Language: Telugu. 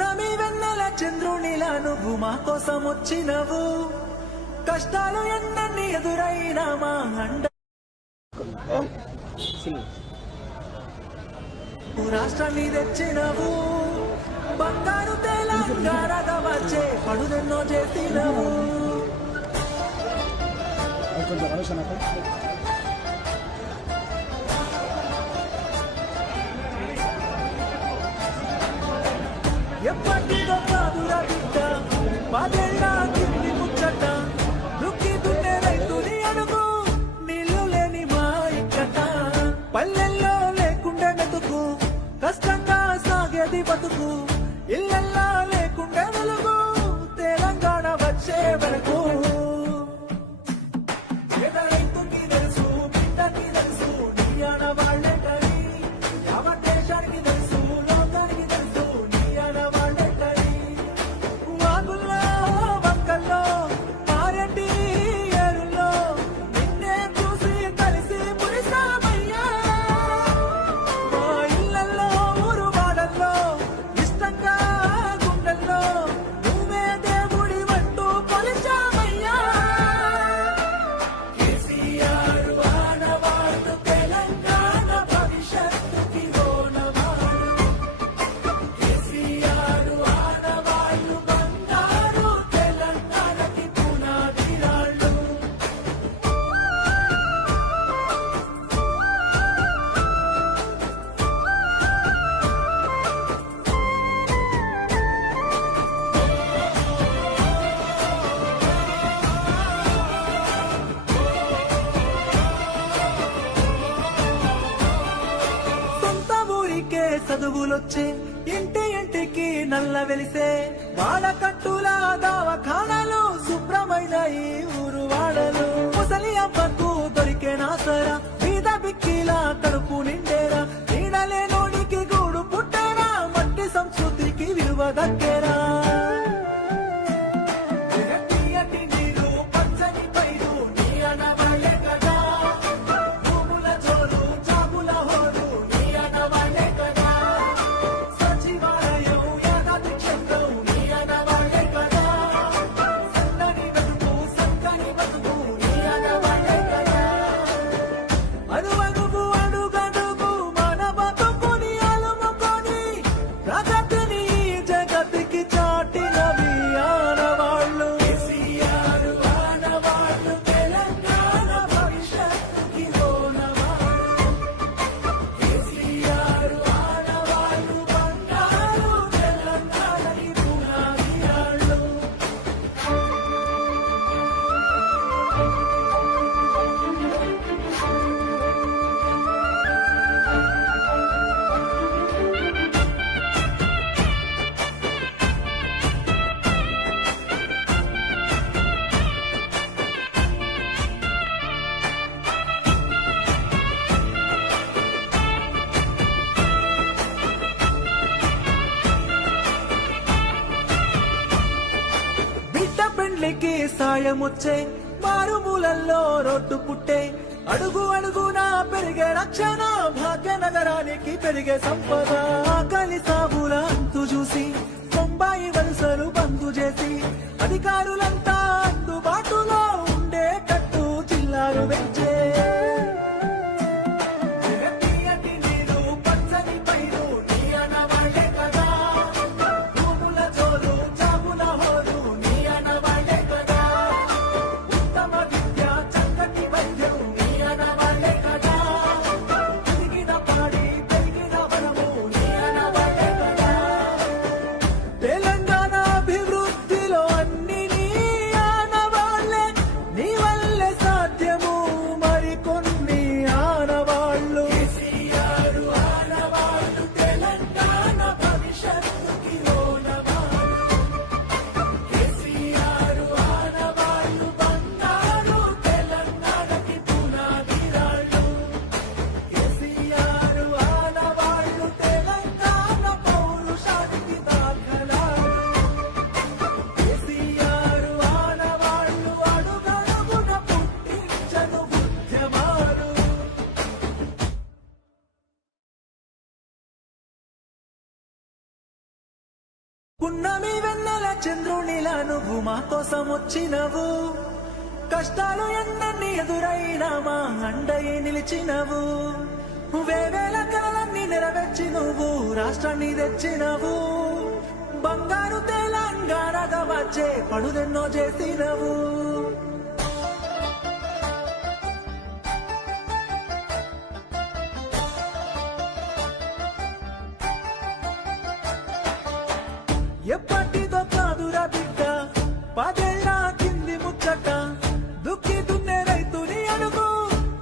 పున్నమి వెన్నెల చంద్రునిలా నువ్వు మా కోసం వచ్చినవు. కష్టాలు ఎన్నన్ని ఎదురైనా మా అండ రాష్ట్రాన్ని తెచ్చినవు. బంగారు తెలంగాణగా వచ్చే పడుదెన్నో చేసినవు. ఎప్పటిదో కాదురా బిడ్డ పదేళ్ళ కింది ముచ్చట. దుక్కి దున్నే రైతుని అడుగు నీళ్లు లేని మా ఇక్కట. పల్లెల్లో లేకుండే మెతుకు కష్టంగా సాగేది బతుకు. ఇళ్ళల్లా లేకుండే వెలుగు తెలంగాణ వచ్చే వరకు. రైతుకి తెలుసు బిడ్డకి తెలుసు నీ ఆడవాళ్లే కని. యావత్ దేశానికి తెలుసు లోకానికి తెలుసు నీ ఆడవాళ్లే కని. వాగుల్లో వంకల్లో పారెడ్డి ఏరుల్లో నిన్నే చూసి కలిసి మురిసామయ్యా. మా ఇళ్ళల్లో ఊరు వాడల్లో ఇష్టంగా గుండెల్లో నువ్వే దేవుడి వంటూ కొలిచామయ్యా. కేసీఆర్ ఆడవాడు తెలంగాణ భవిష్యత్తుకి ఓనవాడు. కేసీఆర్ ఆడవాళ్ళు బంగారు తెలంగాణకి పునాది రాళ్ళు. సొంత ఊరికే చదువులొచ్చే ఇంటి ఇంటికి నల్ల వెలిసే. వాడకట్టుల దవాఖానాలు శుభ్రమైన ఈ ఊరు వాడలు. ముసలి అవ్వకు దొరికే నాసరా మీద బిక్కిలా కడుపు నిండేరా. నీడలే నోడికి గూడు పుట్టేరా మట్టి సంస్కృతికి విలువ దక్కేరా. తీయటి నీరు పచ్చని పైరు నీ ఆడవాళ్లే కదా. భూముల జోరు జాబుల హోరు నీ ఆడవాళ్లే కదా. సచివాలయం యాదాద్రి క్షేత్రం నీ ఆడవాళ్లే కదా. సన్నని బతుకు సక్కని బతుకు నీ ఆడవాళ్లే కదా. అడుగడుగు అడుగడుగు మన బతుకుని అలుముకొని ప్రగతిని ఈ జగతికి చాటినవి ఆడవాళ్ళు. కేసీఆర్ ఆడవాళ్ళు తెలంగాణ భవిష్యత్తుకి ఓనవాళ్ళు. కేసీఆర్ ఆడవాళ్ళు బంగారు తెలంగాణకి పునాది రాళ్ళు. బిడ్డ పెండ్లికి సాయమొచ్చే మారుమూలల్లో రోడ్డు పుట్టే. అడుగు అడుగునా పెరిగే రక్షణ భాగ్యనగరానికి పెరిగే సంపద. ఆకలి సాబుల అంతు చూసి బొంబాయి వలసలు బంద్ చేసి అధికారులంతా అందుబాటులో ఉండేటట్టు జిల్లాలు పెంచే. తీయటి నీరు పచ్చని పైరు నీ ఆడవాళ్లే కదా. భూముల జోరు జాబుల హోరు నీ ఆడవాళ్లే కదా. ఉత్తమ విద్య చక్కటి వైద్యం నీ ఆడవాళ్లే కదా. పెరిగిన పాడి పెరిగిన వనము నీ ఆడవాళ్లే కదా. తెలంగాణ అభివృద్ధిలో అన్ని నీ చంద్రునిలా నువ్వు మా కోసం వచ్చినవు, కష్టాలు ఎన్నెన్ని ఎదురైనా మా అండయి నిలిచినవు, వేవేల కలలన్నీ నెరవేర్చి నువ్వు రాష్ట్రాన్ని తెచ్చినవు, బంగారు తెలంగాణగా వచ్చే పనులెన్నో చేసినవు.